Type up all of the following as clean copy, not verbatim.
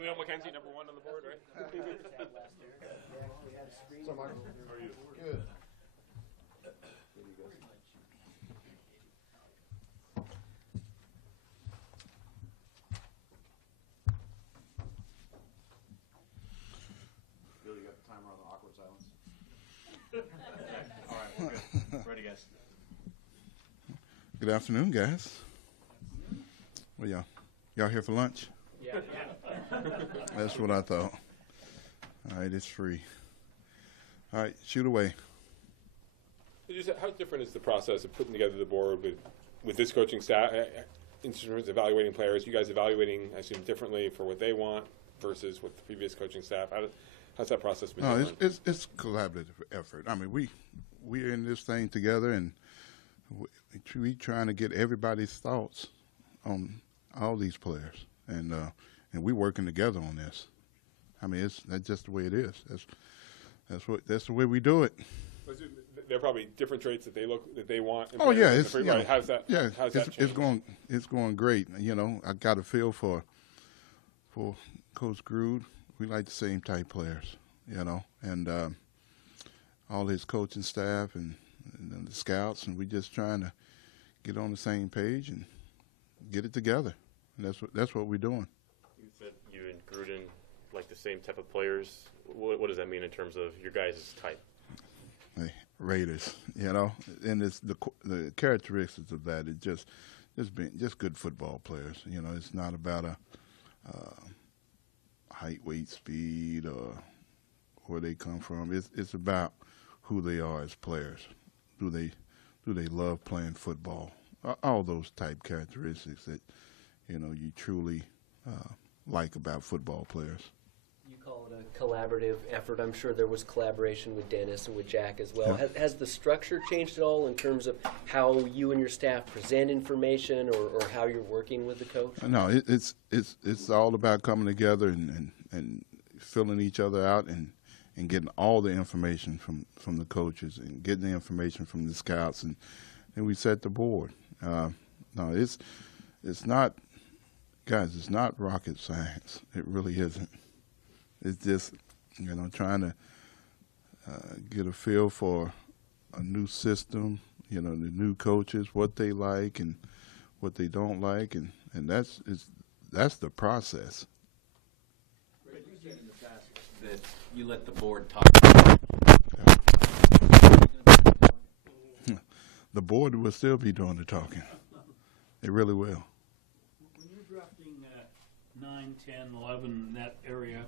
Cleo McKenzie, number 1 on the board, right? So, Michael, how are you? Good. Bill, you got the timer on the awkward silence? All right, we're good. Ready, guys. Good afternoon, guys. Well, y'all here for lunch? Yeah. That's what I thought. All right, it's free. All right, shoot away. How different is the process of putting together the board with this coaching staff, in terms of evaluating players? You guys evaluating, I assume, differently for what they want versus with the previous coaching staff? How's that process been? No, it's collaborative effort. I mean, we're in this thing together, and we trying to get everybody's thoughts on all these players, and we working together on this. I mean, that's just the way it is. That's the way we do it. There are probably different traits that they want. Oh yeah, how's that? Yeah, how's that it's going great. You know, I got a feel for Coach Grood. We like the same type players, you know, and all his coaching staff and the scouts, and we just trying to get on the same page and get it together. And that's what we're doing. You said you and Gruden like the same type of players. What does that mean in terms of your guys' type? Hey, Raiders, you know, and it's the characteristics of that. It's just good football players. You know, it's not about a height, weight, speed, or where they come from. It's about who they are as players. Do they love playing football? All those type characteristics that you truly like about football players. You call it a collaborative effort. I'm sure there was collaboration with Dennis and with Jack as well. Yeah. Has the structure changed at all in terms of how you and your staff present information or how you're working with the coach? No, it's all about coming together and filling each other out and getting all the information from the coaches and getting the information from the scouts, and we set the board. No, it's not, guys, it's not rocket science. It really isn't. It's just, trying to get a feel for a new system, the new coaches, what they like and what they don't like, and that's the process. But you said in the past that you let the board talk. The board will still be doing the talking. It really will. When you're drafting 9, 10, 11, that area,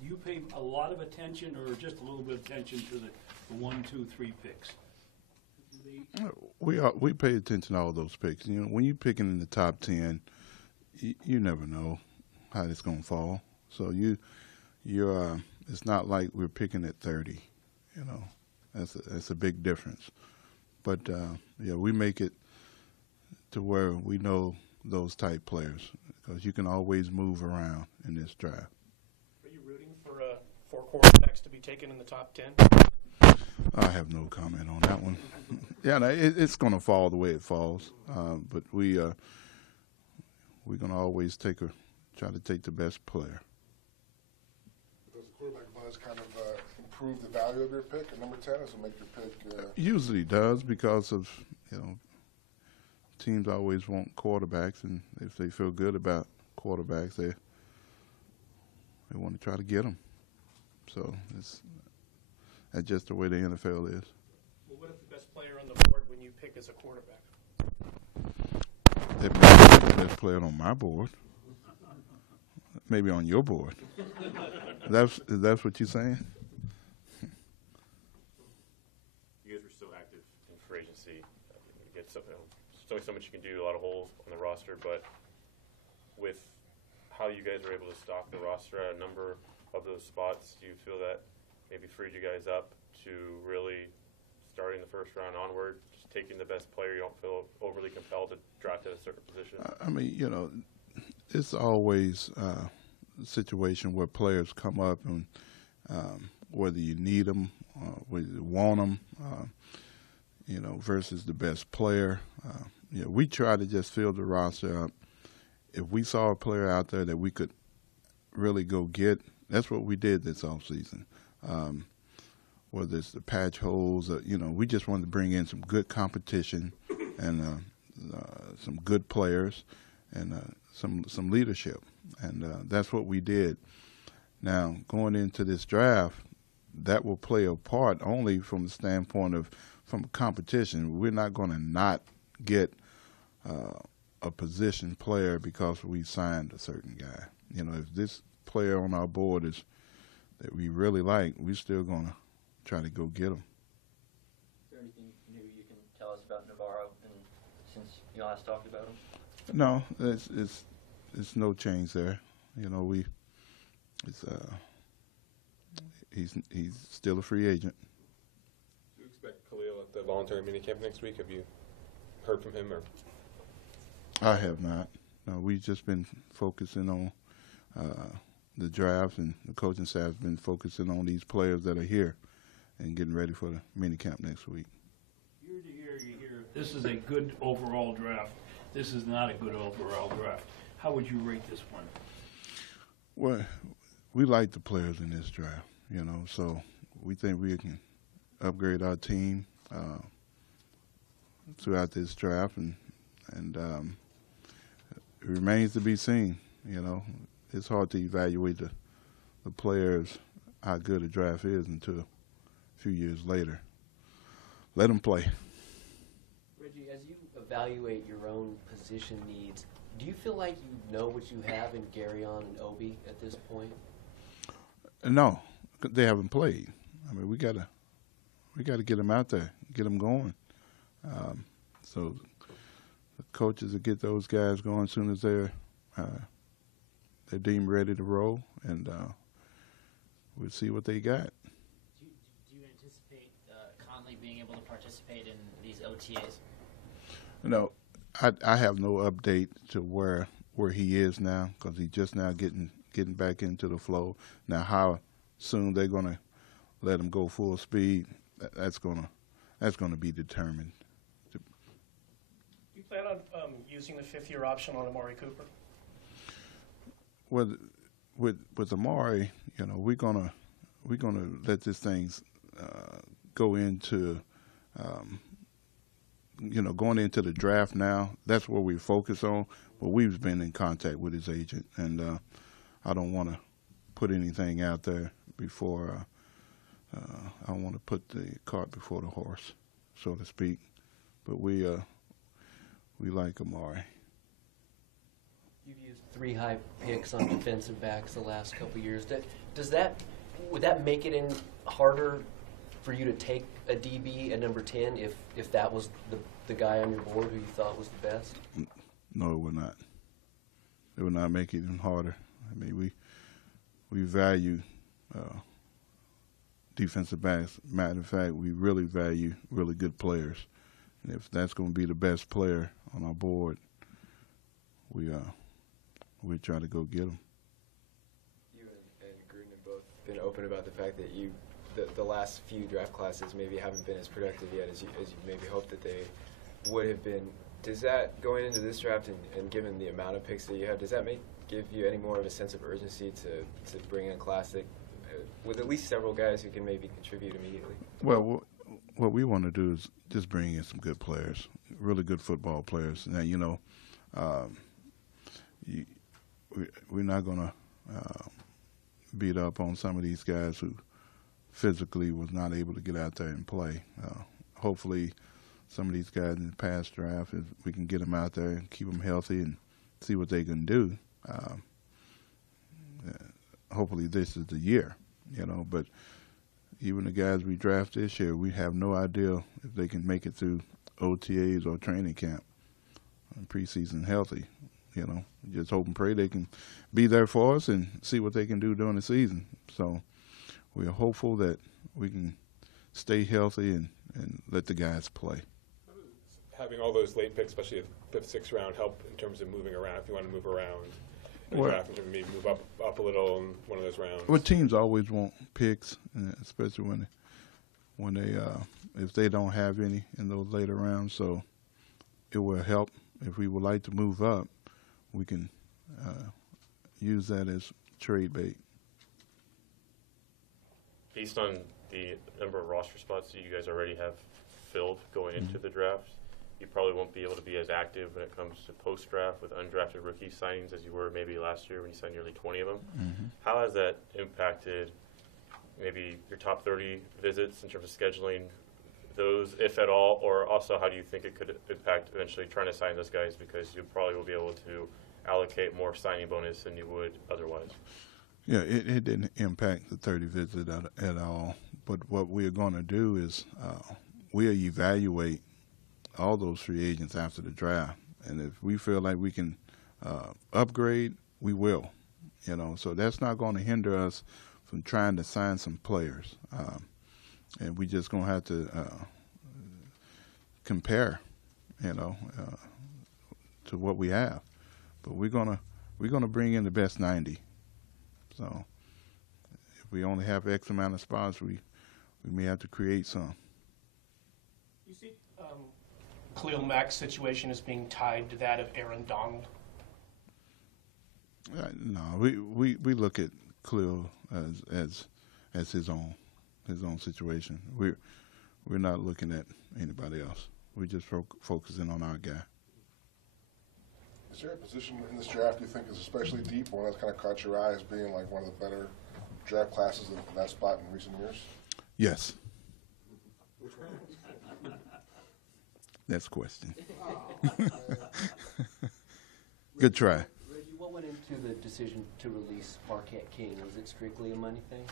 do you pay a lot of attention or just a little bit of attention to the 1, 2, 3 picks? We pay attention to all those picks. When you're picking in the top 10, you never know how it's going to fall. So you're it's not like we're picking at 30. That's a big difference. But we make it to where we know those type players because you can always move around in this draft. Are you rooting for 4 quarterbacks to be taken in the top 10? I have no comment on that one. It's going to fall the way it falls, but we're going to always try to take the best player. Does the quarterback buzz kind of improve the value of your pick at number 10? Does it make your pick? Usually does because of teams always want quarterbacks, and if they feel good about quarterbacks, they want to try to get them. So that's just the way the NFL is. Well, what if the best player on the board when you pick is a quarterback? They might be the best player on my board. Maybe on your board. That's what you're saying? You guys were so active in free agency. You get there's only so much you can do, a lot of holes on the roster, but with how you guys are able to stock the roster at a number of those spots, do you feel that maybe freed you guys up to really starting the first round onward, just taking the best player? You don't feel overly compelled to draft at a certain position? I mean, it's always a situation where players come up and whether you need them, whether you want them, versus the best player. We try to just fill the roster up. If we saw a player out there that we could really go get. That's what we did this off season. Whether it's the patch holes, we just wanted to bring in some good competition and some good players and some leadership, and that's what we did. Now, going into this draft, that will play a part only from the standpoint of from competition. We're not going to not get a position player because we signed a certain guy. If this player on our board is that we really like, we're still going to try to go get him. Is there anything new you can tell us about Navarro, and since you last talked about him? No, it's no change there. He's still a free agent. Do you expect Khalil at the voluntary minicamp next week? Have you heard from him? Or I have not. No, we've just been focusing on the draft, and the coaching staff has been focusing on these players that are here and getting ready for the minicamp next week. Year to year, you hear this is a good overall draft. This is not a good overall draft. How would you rate this one? Well, we like the players in this draft, so we think we can upgrade our team throughout this draft, and it remains to be seen. It's hard to evaluate the players, how good a draft is until a few years later. Let them play. Reggie, as you evaluate your own position needs, do you feel like you know what you have in Garyon and Obi at this point? No, they haven't played. I mean, we gotta get them out there, get them going. So the coaches will get those guys going as soon as they're deemed ready to roll, and we'll see what they got. Do you anticipate Conley being able to participate in these OTAs? No, I have no update to where he is now, because he's just now getting back into the flow. Now, how soon they're going to let him go full speed, that's going to be determined. You plan on using the fifth-year option on Amari Cooper? With Amari, we're gonna let this thing go into going into the draft now. That's what we focus on. But we've been in contact with his agent, and I don't want to put anything out there before. I want to put the cart before the horse, so to speak. But we like Amari. You've used 3 high picks on defensive backs the last couple of years. Would that make it any harder for you to take a DB at number 10 if that was the guy on your board who you thought was the best? No, it would not. It would not make it even harder. I mean, we value defensive backs. Matter of fact, we really value really good players. And if that's going to be the best player on our board, we try to go get them. You and Gruden have both been open about the fact that the last few draft classes maybe haven't been as productive yet as you maybe hoped that they would have been. Does that, going into this draft and given the amount of picks that you have, does that give you any more of a sense of urgency to bring in a classic with at least several guys who can maybe contribute immediately? Well, what we want to do is just bring in some good players, really good football players. Now, we're not going to beat up on some of these guys who physically was not able to get out there and play. Hopefully, some of these guys in the past draft, if we can get them out there and keep them healthy and see what they can do. Hopefully, this is the year, But even the guys we draft this year, we have no idea if they can make it through OTAs or training camp and preseason healthy. Just hope and pray they can be there for us and see what they can do during the season. So we're hopeful that we can stay healthy and let the guys play. Having all those late picks, especially the 5th, 6th round, help in terms of moving around? If you want to move around in the draft, and maybe move up a little in one of those rounds. Well, teams always want picks, especially when they if they don't have any in those later rounds. So it will help if we would like to move up. We can use that as trade bait. Based on the number of roster spots that you guys already have filled going into the draft, you probably won't be able to be as active when it comes to post-draft with undrafted rookie signings as you were maybe last year when you signed nearly 20 of them. How has that impacted maybe your top 30 visits in terms of scheduling those, if at all, or also how do you think it could impact eventually trying to sign those guys, because you probably will be able to allocate more signing bonus than you would otherwise? Yeah, it didn't impact the 30 visit at all. But what we're going to do is we'll evaluate all those free agents after the draft, and if we feel like we can upgrade, we will. You know, so that's not going to hinder us from trying to sign some players, and we just going to have to compare, you know, to what we have. But we're gonna bring in the best 90. So if we only have X amount of spots, we may have to create some. You see Khalil Mack's situation as being tied to that of Aaron Donald? No, we look at Khalil as his own situation. We're not looking at anybody else. We're just focusing on our guy. Is there a position in this draft you think is especially deep, one that's kind of caught your eye as being like one of the better draft classes in that spot in recent years? Yes. Next question. Good try. Reggie, what went into the decision to release Marquette King? Was it strictly a money thing?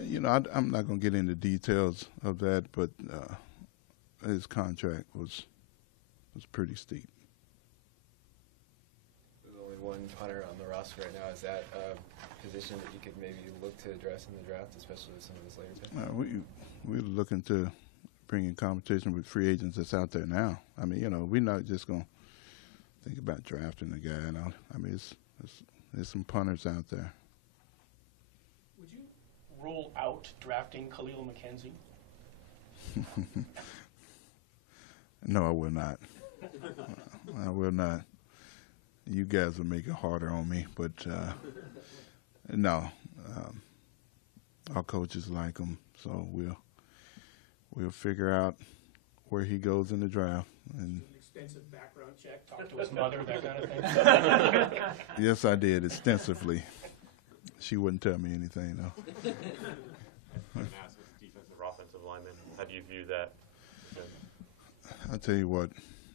You know, I'm not going to get into details of that, but his contract was pretty steep. There's only one punter on the roster right now. Is that a position that you could maybe look to address in the draft, especially with some of this later picks? We're looking to bring in competition with free agents that's out there now. I mean, you know, we're not just going to think about drafting a guy. You know? I mean, there's some punters out there. Would you rule out drafting Khalil McKenzie? No, I will not. I will not. You guys will make it harder on me, but no. Our coaches like him, so we'll figure out where he goes in the draft. And an extensive background check, talk to his mother, that kind of thing. Yes, I did extensively. She wouldn't tell me anything though. Defensive or offensive lineman, how do you view that? I'll tell you what,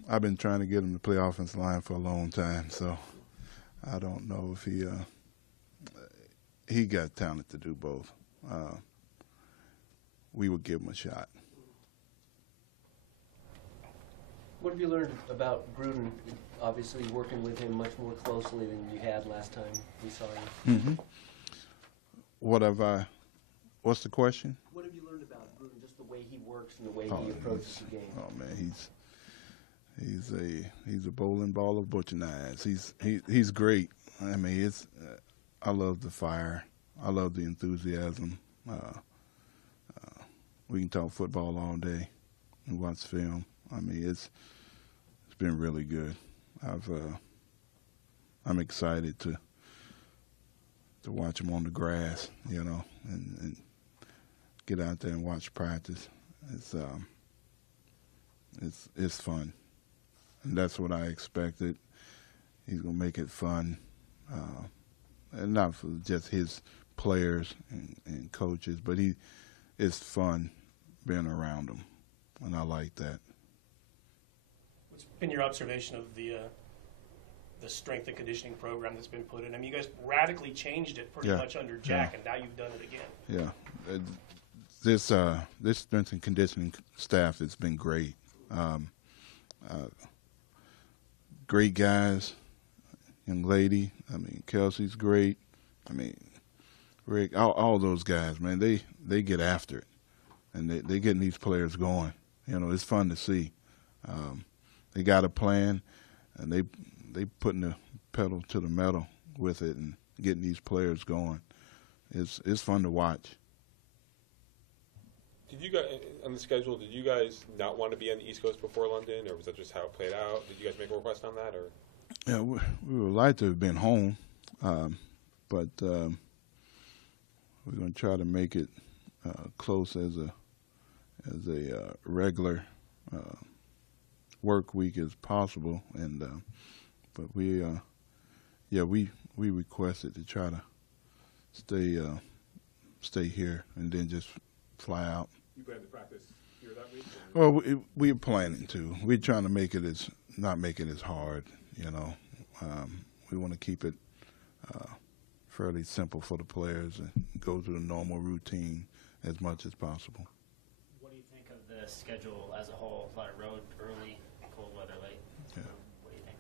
I've been trying to get him to play offensive line for a long time, so I don't know if he got talent to do both. We would give him a shot. What have you learned about Gruden, obviously working with him much more closely than you had last time we saw you? What's the question? What have you learned about Gruden, just the way he works and the way he approaches the game? Oh man, he's a bowling ball of butcher knives. He's great. I mean, I love the fire. I love the enthusiasm. We can talk football all day and watch film. I mean, it's been really good. I'm excited to watch him on the grass, you know, and get out there and watch practice. It's fun, and that's what I expected. He's gonna make it fun, and not for just his players and coaches, but it's fun being around him, and I like that. What's been your observation of the strength and conditioning program that's been put in? I mean, you guys radically changed it pretty much under Jack, and now you've done it again. Yeah, this strength and conditioning staff has been great. Great guys, young lady. I mean, Kelsey's great. I mean, Rick, all those guys, man, they get after it, and they getting these players going. You know, it's fun to see. They got a plan, and they putting the pedal to the metal with it and getting these players going. It's fun to watch. Did you guys, on the schedule, did you guys not want to be on the East Coast before London, or was that just how it played out? Did you guys make a request on that, or? Yeah, we would like to have been home. But we're going to try to make it close as a regular work week as possible. And but we requested to try to stay here and then just fly out. You plan to practice here that week? Well, we're planning to. We're trying to make it not make it as hard, you know. We want to keep it fairly simple for the players and go through the normal routine as much as possible. What do you think of the schedule as a whole? A lot of road early, cold weather late. Yeah. What do you think?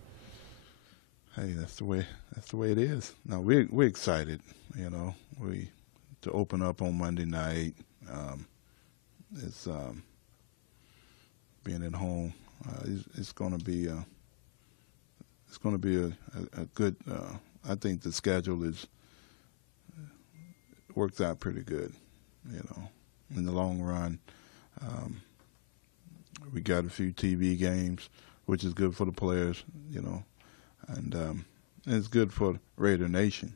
Hey, that's the way it is. Now we're excited, you know. To open up on Monday night. It's being at home. It's going to be a good. I think the schedule works out pretty good. You know, in the long run, we got a few TV games, which is good for the players. You know, and it's good for Raider Nation.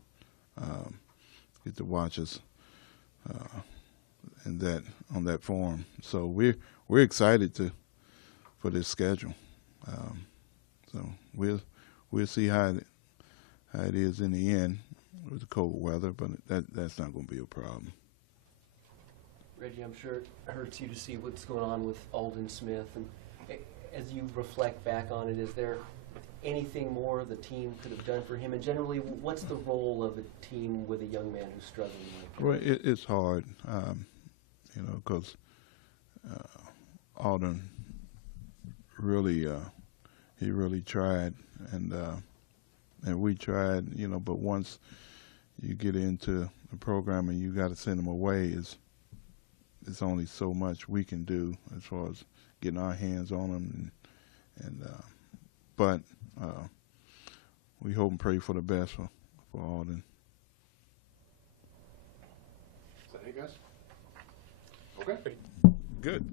Get to watch us on that forum. So we're excited for this schedule. So we'll see how it is in the end with the cold weather, but that's not going to be a problem. Reggie, I'm sure it hurts you to see what's going on with Alden Smith. And as you reflect back on it, is there anything more the team could have done for him? And generally, what's the role of a team with a young man who's struggling like that? Well, it's hard, you know, because Alden really, he really tried, and we tried, you know. But once you get into the program and you got to send him away, it's only so much we can do as far as getting our hands on him, but we hope and pray for the best for Alden. Is that it, guys? Okay. Good.